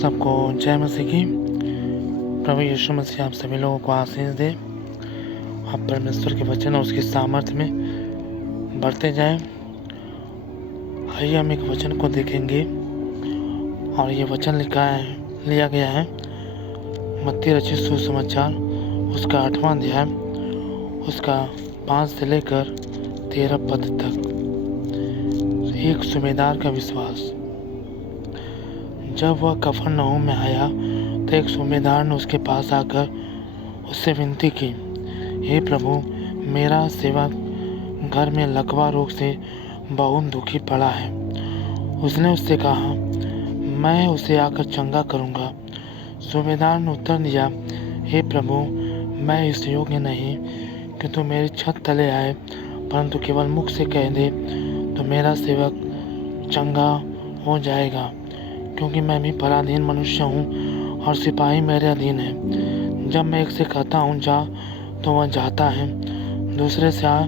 सबको जय मसीह की। प्रभु यीशु मसीह आप सभी लोगों को आशीष दे। आप परमेश्वर के वचन और उसकी सामर्थ्य में बढ़ते जाएं। आइए हम एक वचन को देखेंगे और ये वचन लिया गया है मत्ती रचित सुसमाचार उसका 8वां अध्याय उसका 5 से लेकर 13 पद तक। एक सूबेदार का विश्वास। जब वह कफरनहूम में आया तो एक सूबेदार ने उसके पास आकर उससे विनती की, हे प्रभु, मेरा सेवक घर में लकवा रोग से बहुत दुखी पड़ा है। उसने उससे कहा, मैं उसे आकर चंगा करूँगा। सूबेदार ने उत्तर दिया, हे प्रभु, मैं इस योग्य नहीं कि तू मेरी छत तले आए, परंतु केवल मुख से कह दे तो मेरा सेवक चंगा हो जाएगा, क्योंकि मैं भी पराधीन मनुष्य हूँ और सिपाही मेरे अधीन है। जब मैं एक से कहता हूँ जा तो वह जाता है, दूसरे से आ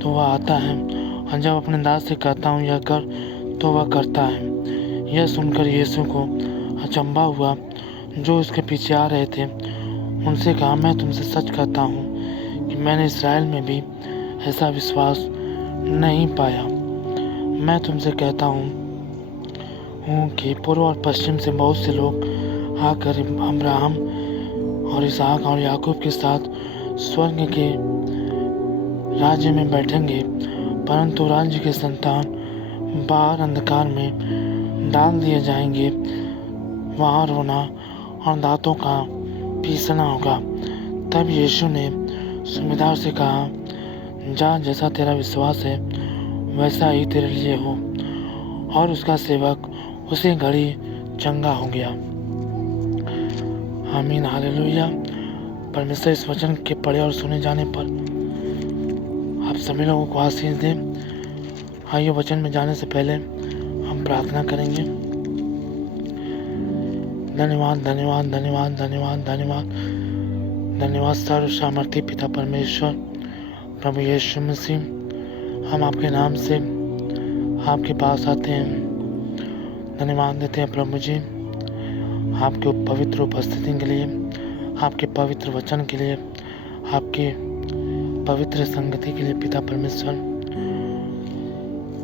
तो वह आता है, और जब अपने दास से कहता हूँ यह कर तो वह करता है। यह सुनकर यीशु को अचंभा हुआ। जो उसके पीछे आ रहे थे उनसे कहा, मैं तुमसे सच कहता हूँ कि मैंने इसराइल में भी ऐसा विश्वास नहीं पाया। मैं तुमसे कहता हूँ कि पूर्व और पश्चिम से बहुत से लोग आकर अब्राहम और इसहाक और याकूब के साथ स्वर्ग के राज्य में बैठेंगे, परंतु राज्य के संतान बाहर अंधकार में डाल दिए जाएंगे। वहाँ रोना और दांतों का पीसना होगा। तब यीशु ने सूबेदार से कहा, जा, जैसा तेरा विश्वास है वैसा ही तेरे लिए हो। और उसका सेवक उसी घड़ी चंगा हो गया। आमीन, हालेलुया। परमेश्वर इस वचन के पढ़े और सुने जाने पर आप सभी लोगों को आशीष दे। आइए वचन में जाने से पहले हम प्रार्थना करेंगे। धन्यवाद धन्यवाद धन्यवाद धन्यवाद धन्यवाद धन्यवाद सर्व सामर्थी पिता परमेश्वर प्रभु यीशु मसीह, हम आपके नाम से आपके पास आते हैं। धन्यवाद देते हैं प्रभु जी आपके पवित्र उपस्थिति के लिए, आपके पवित्र वचन के लिए, आपके पवित्र संगति के लिए पिता परमेश्वर,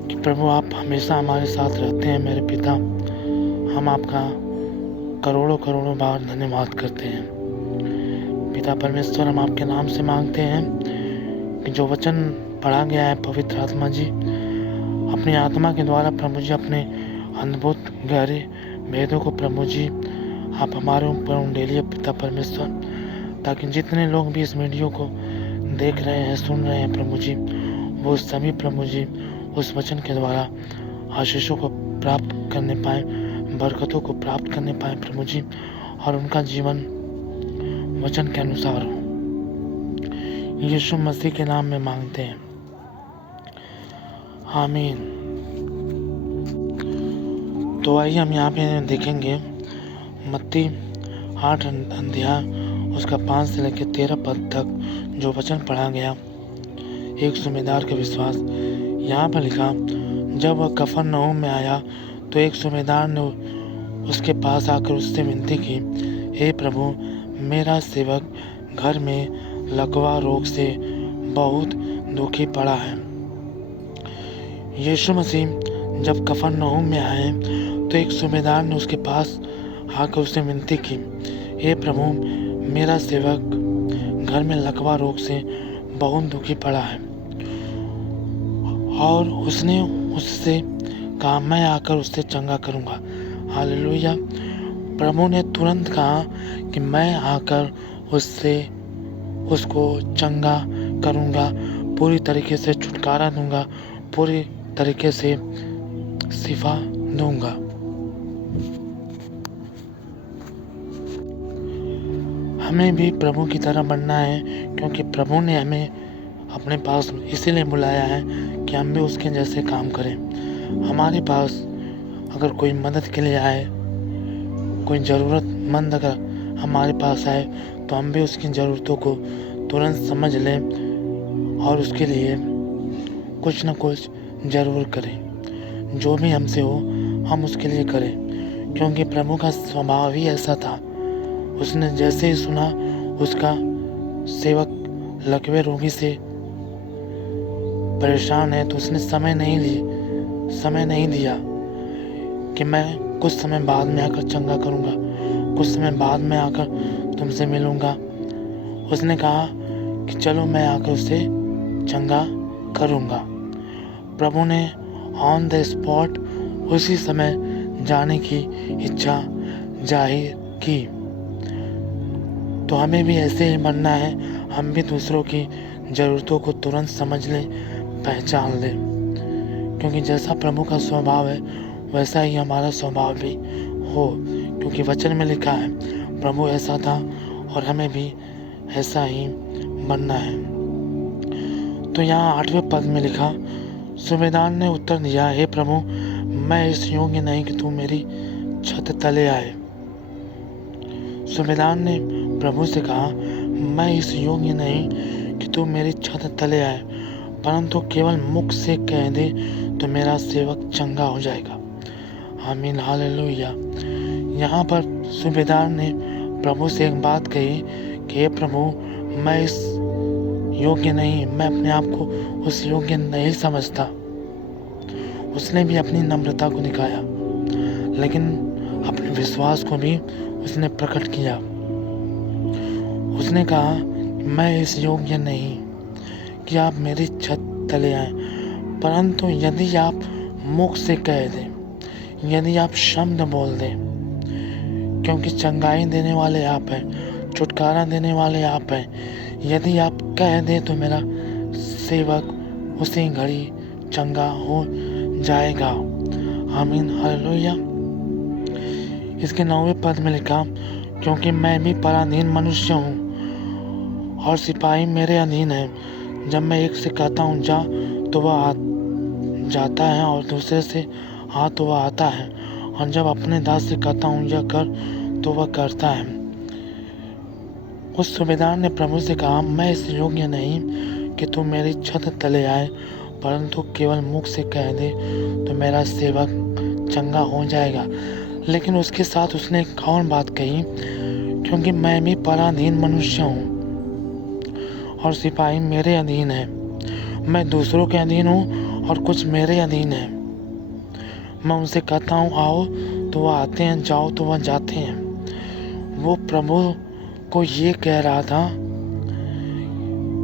कि प्रभु आप हमेशा हमारे साथ रहते हैं। मेरे पिता, हम आपका करोड़ों करोड़ों बार धन्यवाद करते हैं। पिता परमेश्वर, हम आपके नाम से मांगते हैं कि जो वचन पढ़ा गया है पवित्र आत्मा जी अपनी आत्मा के द्वारा प्रभु जी अपने अद्भुत गहरे भेदों को प्रभु जी आप हमारे ऊपर उंडेलिए पिता परमेश्वर, ताकि जितने लोग भी इस वीडियो को देख रहे हैं, सुन रहे हैं प्रभु जी, वो सभी प्रभु जी उस वचन के द्वारा आशीषों को प्राप्त करने पाए, बरकतों को प्राप्त करने पाए प्रभु जी, और उनका जीवन वचन के अनुसार हो। यीशु मसीह के नाम में मांगते हैं, आमीन। तो आइए हम यहाँ पे देखेंगे मत्ती 8 अध्याय उसका 5 से लेकर 13 पद तक जो वचन पढ़ा गया, एक सूबेदार का विश्वास। यहाँ पर लिखा, जब वह कफरनहूम में आया तो एक सूबेदार ने उसके पास आकर उससे विनती की, हे प्रभु, मेरा सेवक घर में लकवा रोग से बहुत दुखी पड़ा है। यीशु मसीह जब कफरनहूम में आए तो एक सूबेदार ने उसके पास आकर उससे विनती की, हे प्रभु, मेरा सेवक घर में लकवा रोग से बहुत दुखी पड़ा है। और उसने उससे कहा, मैं आकर उससे चंगा करूँगा। हालेलुया। प्रभु ने तुरंत कहा कि मैं आकर उसको चंगा करूँगा, पूरी तरीके से छुटकारा दूँगा, पूरी तरीके से शिफा दूँगा। हमें भी प्रभु की तरह बनना है, क्योंकि प्रभु ने हमें अपने पास इसीलिए बुलाया है कि हम भी उसके जैसे काम करें। हमारे पास अगर कोई मदद के लिए आए, कोई ज़रूरतमंद अगर हमारे पास आए, तो हम भी उसकी ज़रूरतों को तुरंत समझ लें और उसके लिए कुछ न कुछ ज़रूर करें। जो भी हमसे हो हम उसके लिए करें, क्योंकि प्रभु का स्वभाव ही ऐसा था। उसने जैसे ही सुना उसका सेवक लकवे रोगी से परेशान है, तो उसने समय नहीं दिया कि मैं कुछ समय बाद में आकर चंगा करूँगा, कुछ समय बाद में आकर तुमसे मिलूँगा। उसने कहा कि चलो मैं आकर उसे चंगा करूँगा। प्रभु ने ऑन द स्पॉट उसी समय जाने की इच्छा जाहिर की। तो हमें भी ऐसे ही बनना है, हम भी दूसरों की ज़रूरतों को तुरंत समझ लें, पहचान लें, क्योंकि जैसा प्रभु का स्वभाव है वैसा ही हमारा स्वभाव भी हो। क्योंकि वचन में लिखा है प्रभु ऐसा था और हमें भी ऐसा ही बनना है। तो यहाँ 8वें पद में लिखा, सूबेदार ने उत्तर दिया, हे प्रभु, मैं इस योग्य नहीं कि तू मेरी छत तले आए। सूबेदार ने प्रभु से कहा, मैं इस योग्य नहीं कि तू मेरी छत तले आए, परंतु केवल मुख से कह दे तो मेरा सेवक चंगा हो जाएगा। आमीन, हालेलुया। यहाँ पर सूबेदार ने प्रभु से एक बात कही कि हे प्रभु, मैं इस योग्य नहीं, मैं अपने आप को उस योग्य नहीं समझता। उसने भी अपनी नम्रता को दिखाया, लेकिन अपने विश्वास को भी उसने प्रकट किया। उसने कहा, मैं इस योग्य नहीं कि आप मेरी छत तले आए, परंतु यदि आप मुख से कह दें, यदि आप शब्द बोल दें, क्योंकि चंगाई देने वाले आप हैं, छुटकारा देने वाले आप हैं। यदि आप कह दें तो मेरा सेवक उसी घड़ी चंगा हो जाएगा। आमीन, हालेलुया। इसके 9वें पद में लिखा, क्योंकि मैं भी पराधीन मनुष्य हूँ और सिपाही मेरे अधीन है। जब मैं एक से कहता हूँ जा तो वह जाता है, और दूसरे से आ तो वह आता है, और जब अपने दास से कहता हूँ यह कर तो वह करता है। उस सूबेदार ने प्रभु से कहा, मैं इस योग्य नहीं कि तू मेरी छत तले आए, परंतु केवल मुख से कह दे तो मेरा सेवक चंगा हो जाएगा। लेकिन उसके साथ उसने एक और बात कही, क्योंकि मैं भी पराधीन मनुष्य हूँ और सिपाही मेरे अधीन है। मैं दूसरों के अधीन हूँ और कुछ मेरे अधीन है। मैं उनसे कहता हूँ आओ तो वह आते हैं, जाओ तो वह जाते हैं। वो प्रभु को ये कह रहा था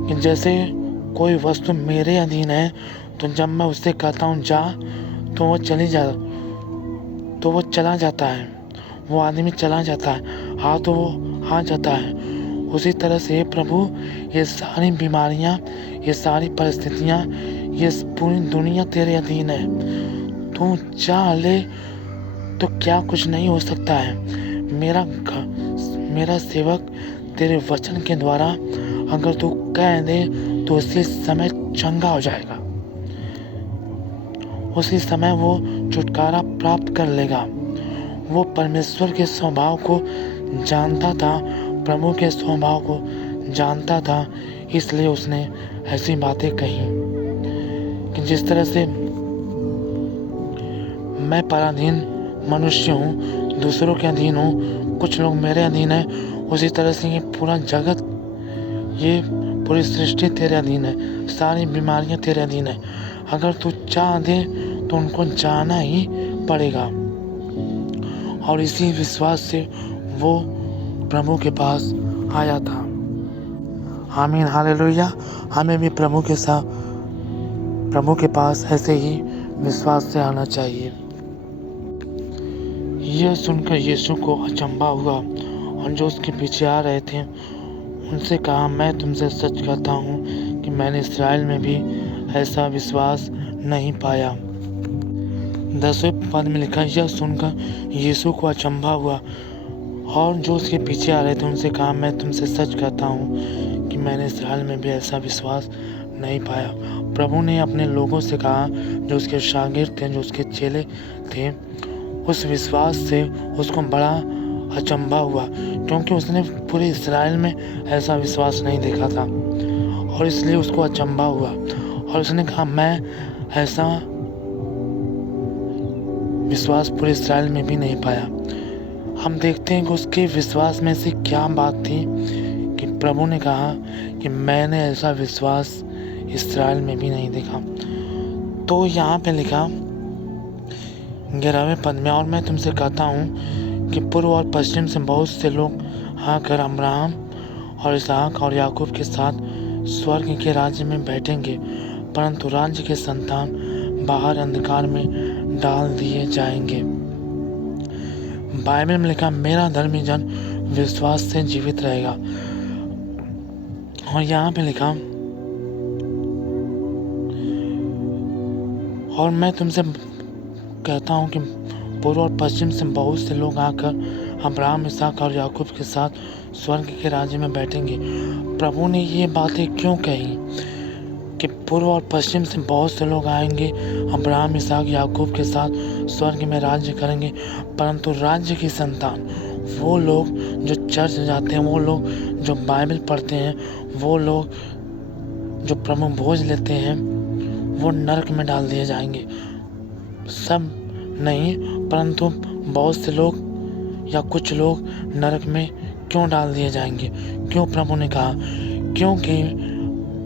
कि जैसे कोई वस्तु मेरे अधीन है, तो जब मैं उससे कहता हूँ जा तो वो चला जाता है, वो आदमी चला जाता है, हाँ तो वो आ जाता है। उसी तरह से प्रभु, ये सारी बीमारियाँ, ये सारी परिस्थितियाँ, ये पूरी दुनिया तेरे अधीन है। तू चाह ले तो क्या कुछ नहीं हो सकता है। मेरा सेवक तेरे वचन के द्वारा अगर तू कह दे तो उसी समय चंगा हो जाएगा, उसी समय वो छुटकारा प्राप्त कर लेगा। वो परमेश्वर के स्वभाव को जानता था, प्रभु के स्वभाव को जानता था, इसलिए उसने ऐसी बातें कही कि जिस तरह से मैं पराधीन मनुष्य हूँ, दूसरों के अधीन हूँ, कुछ लोग मेरे अधीन हैं, उसी तरह से ये पूरा जगत, ये पूरी सृष्टि तेरे अधीन है, सारी बीमारियाँ तेरे अधीन है। अगर तू चाह दे तो उनको जाना ही पड़ेगा। और इसी विश्वास से वो प्रभु के पास आया था। आमीन, हालेलुया। हमें भी प्रभु के पास ऐसे ही विश्वास से आना चाहिए। यह सुनकर यीशु को अचंभा हुआ और जो उसके पीछे आ रहे थे उनसे कहा, मैं तुमसे सच कहता हूँ कि मैंने इस्राएल में भी ऐसा विश्वास नहीं पाया। 10वें पद में लिखा, यह सुनकर यीशु को अचंभा हुआ और जो उसके पीछे आ रहे थे उनसे कहा, मैं तुमसे सच कहता हूँ कि मैंने इस्राएल में भी ऐसा विश्वास नहीं पाया। प्रभु ने अपने लोगों से कहा, जो उसके शागिर्द थे, जो उसके चेले थे, उस विश्वास से उसको बड़ा अचंभा हुआ, क्योंकि उसने पूरे इस्राएल में ऐसा विश्वास नहीं देखा था और इसलिए उसको अचंभा हुआ। और उसने कहा, मैं ऐसा विश्वास पूरे इस्राएल में भी नहीं पाया। हम देखते हैं कि उसके विश्वास में से क्या बात थी कि प्रभु ने कहा कि मैंने ऐसा विश्वास इस्राएल में भी नहीं देखा। तो यहाँ पे लिखा 11वें पद में, और मैं तुमसे कहता हूँ कि पूर्व और पश्चिम से बहुत से लोग आकर अब्राहम और इसहाक और याकूब के साथ स्वर्ग के राज्य में बैठेंगे, परंतु राज्य के संतान बाहर अंधकार में डाल दिए जाएंगे। बाइबल में लिखा, मेरा धर्मी जन विश्वास से जीवित रहेगा। और यहाँ पे लिखा, और मैं तुमसे कहता हूँ कि पूर्व और पश्चिम से बहुत से लोग आकर अब्राहम, इसहाक और याकूब के साथ स्वर्ग के राज्य में बैठेंगे। प्रभु ने ये बातें क्यों कही कि पूर्व और पश्चिम से बहुत से लोग आएंगे, अब्राहम, इसहाक, याकूब के साथ स्वर्ग में राज्य करेंगे, परंतु राज्य की संतान, वो लोग जो चर्च जाते हैं, वो लोग जो बाइबल पढ़ते हैं, वो लोग जो प्रभु भोज लेते हैं, वो नरक में डाल दिए जाएंगे। सब नहीं, परंतु बहुत से लोग या कुछ लोग नरक में क्यों डाल दिए जाएंगे? क्यों प्रभु ने कहा? क्योंकि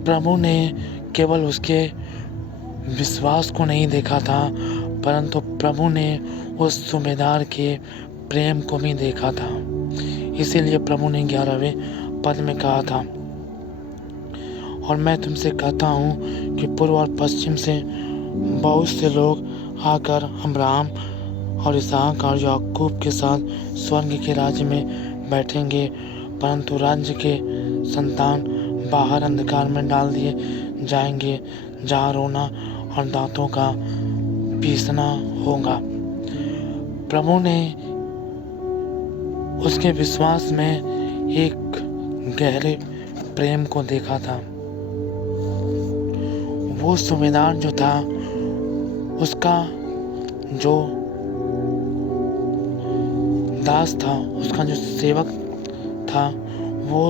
प्रभु ने केवल उसके विश्वास को नहीं देखा था, परंतु प्रभु ने उस सूबेदार के प्रेम को भी देखा था। इसीलिए प्रभु ने 11वें पद में कहा था, और मैं तुमसे कहता हूँ कि पूर्व और पश्चिम से बहुत से लोग आकर अब्राहम और इसहाक और याकूब के साथ स्वर्ग के राज्य में बैठेंगे, परंतु राज्य के संतान बाहर अंधकार में डाल दिए जाएंगे, जहाँ रोना और दांतों का पीसना होगा। प्रभु ने उसके विश्वास में एक गहरे प्रेम को देखा था। वो सूबेदार जो था, उसका जो दास था, उसका जो सेवक था, वो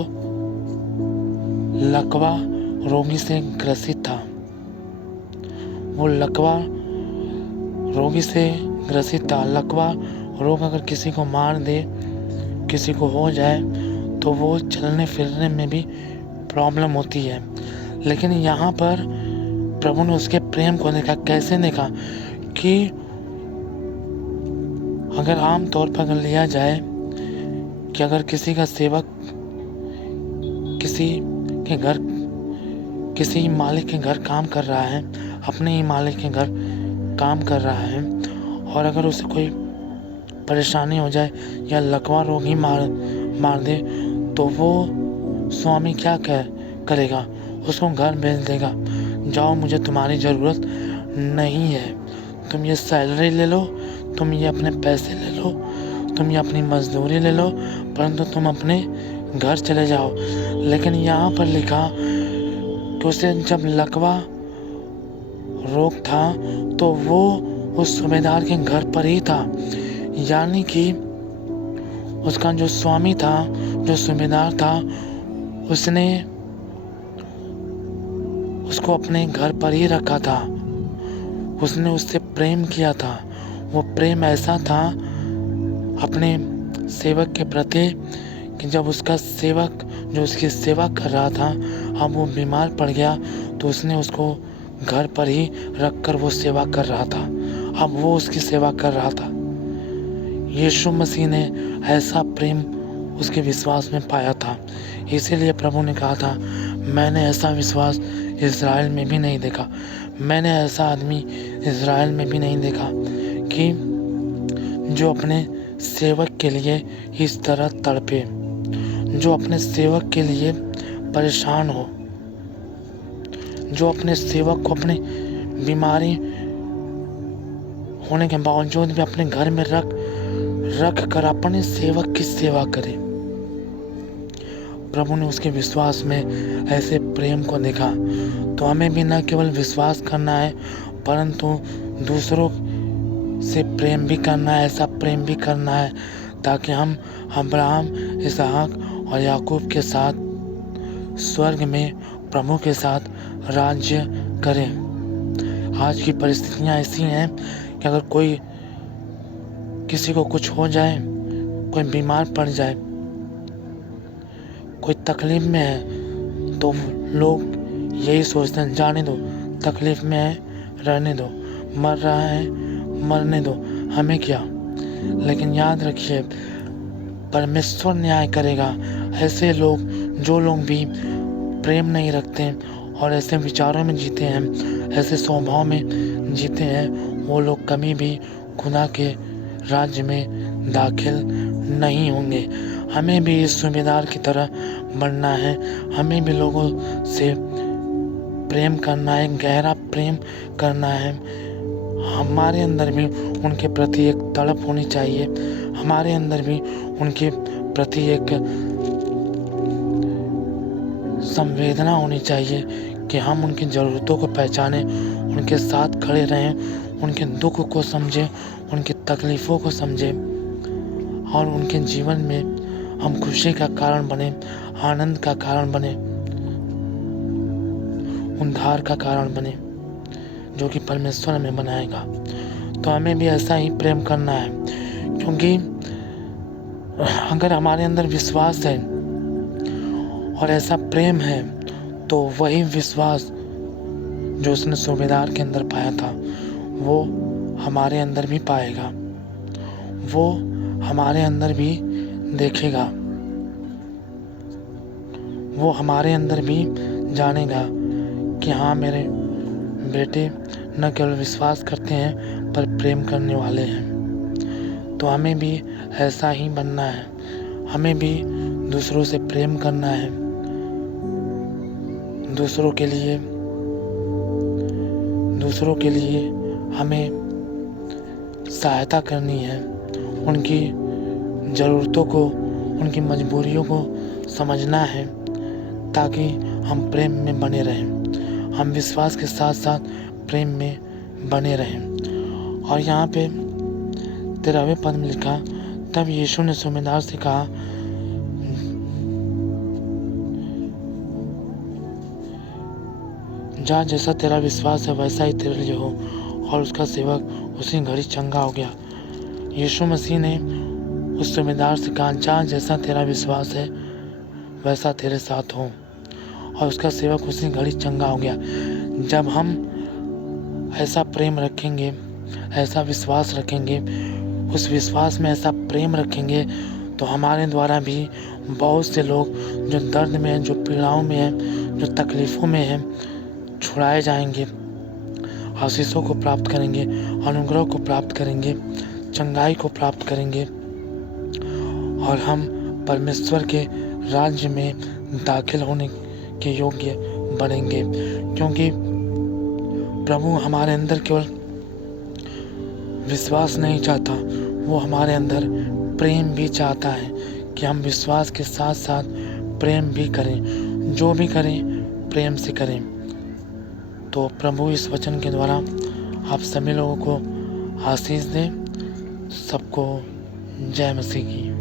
लकवा रोगी से ग्रसित था। वो लकवा रोगी से ग्रसित था। लकवा रोग अगर किसी को मार दे, किसी को हो जाए, तो वो चलने फिरने में भी प्रॉब्लम होती है। लेकिन यहाँ पर प्रभु ने उसके प्रेम को देखा। कैसे देखा? कि अगर आम तौर पर अगर लिया जाए कि अगर किसी का सेवक किसी के घर, किसी मालिक के घर काम कर रहा है, अपने ही मालिक के घर काम कर रहा है, और अगर उसे कोई परेशानी हो जाए या लकवा रोग ही मार दे, तो वो स्वामी क्या करेगा? उसको घर भेज देगा, जाओ, मुझे तुम्हारी ज़रूरत नहीं है, तुम ये सैलरी ले लो, तुम ये अपने पैसे ले लो, तुम ये अपनी मजदूरी ले लो, परंतु तुम अपने घर चले जाओ। लेकिन यहाँ पर लिखा कि उसे जब लकवा रोग था, तो वो उस सूबेदार के घर पर ही था। यानी कि उसका जो स्वामी था, जो सूबेदार था, उसने उसको अपने घर पर ही रखा था। उसने उससे प्रेम किया था। वो प्रेम ऐसा था अपने सेवक के प्रति कि जब उसका सेवक जो उसकी सेवा कर रहा था, अब वो बीमार पड़ गया, तो उसने उसको घर पर ही रख कर वो सेवा कर रहा था। अब वो उसकी सेवा कर रहा था। यीशु मसीह ने ऐसा प्रेम उसके विश्वास में पाया था। इसीलिए प्रभु ने कहा था, मैंने ऐसा विश्वास इज़राइल में भी नहीं देखा, मैंने ऐसा आदमी इज़राइल में भी नहीं देखा कि जो अपने सेवक के लिए इस तरह तड़पे, जो अपने सेवक के लिए परेशान हो, जो अपने सेवक को अपने बीमारी होने के बावजूद भी अपने घर में रख कर अपने सेवक की सेवा करे। प्रभु ने उसके विश्वास में ऐसे प्रेम को देखा। तो हमें भी न केवल विश्वास करना है, परंतु दूसरों से प्रेम भी करना है, ऐसा प्रेम भी करना है ताकि हम अब्राहम, इसहाक और याकूब के साथ स्वर्ग में प्रभु के साथ राज्य करें। आज की परिस्थितियाँ ऐसी हैं कि अगर कोई किसी को कुछ हो जाए, कोई बीमार पड़ जाए, कोई तकलीफ में है, तो लोग यही सोचते हैं जाने दो, तकलीफ में है रहने दो, मर रहा है मरने दो, हमें क्या। लेकिन याद रखिए, परमेश्वर न्याय करेगा। ऐसे लोग, जो लोग भी प्रेम नहीं रखते और ऐसे विचारों में जीते हैं, ऐसे स्वभाव में जीते हैं, वो लोग कभी भी खुदा के राज्य में दाखिल नहीं होंगे। हमें भी इस सूबेदार की तरह बनना है। हमें भी लोगों से प्रेम करना है, गहरा प्रेम करना है। हमारे अंदर भी उनके प्रति एक तड़प होनी चाहिए। हमारे अंदर भी उनके प्रति एक संवेदना होनी चाहिए कि हम उनकी ज़रूरतों को पहचानें, उनके साथ खड़े रहें, उनके दुख को समझें, उनकी तकलीफ़ों को समझें और उनके जीवन में हम खुशी का कारण बने, आनंद का कारण बने, उद्धार का कारण बने, जो कि परमेश्वर हमें बनाएगा। तो हमें भी ऐसा ही प्रेम करना है, क्योंकि अगर हमारे अंदर विश्वास है और ऐसा प्रेम है, तो वही विश्वास जो उसने सूबेदार के अंदर पाया था, वो हमारे अंदर भी पाएगा, वो हमारे अंदर भी देखेगा, वो हमारे अंदर भी जानेगा कि हाँ, मेरे बेटे न केवल विश्वास करते हैं पर प्रेम करने वाले हैं। तो हमें भी ऐसा ही बनना है। हमें भी दूसरों से प्रेम करना है, दूसरों के लिए हमें सहायता करनी है, उनकी ज़रूरतों को, उनकी मजबूरियों को समझना है, ताकि हम प्रेम में बने रहें, हम विश्वास के साथ साथ प्रेम में बने रहें। और यहाँ पे 13वें पद में लिखा, तब यीशु ने सूबेदार से कहा, जा, जैसा तेरा विश्वास है वैसा ही तेरे लिए हो। और उसका सेवक उसी घड़ी चंगा हो गया। यीशु मसीह ने उस सूबेदार से कहा, जा, जैसा तेरा विश्वास है वैसा तेरे साथ हो। और उसका सेवक उसी घड़ी चंगा हो गया। जब हम ऐसा प्रेम रखेंगे, ऐसा विश्वास रखेंगे, उस विश्वास में ऐसा प्रेम रखेंगे, तो हमारे द्वारा भी बहुत से लोग जो दर्द में हैं, जो पीड़ाओं में हैं, जो तकलीफ़ों में हैं, छुड़ाए जाएंगे, आशीषों को प्राप्त करेंगे, अनुग्रह को प्राप्त करेंगे, चंगाई को प्राप्त करेंगे और हम परमेश्वर के राज्य में दाखिल होने के योग्य बनेंगे। क्योंकि प्रभु हमारे अंदर केवल विश्वास नहीं चाहता, वो हमारे अंदर प्रेम भी चाहता है कि हम विश्वास के साथ साथ प्रेम भी करें, जो भी करें प्रेम से करें। तो प्रभु इस वचन के द्वारा आप सभी लोगों को आशीष दें। सबको जय मसीह की।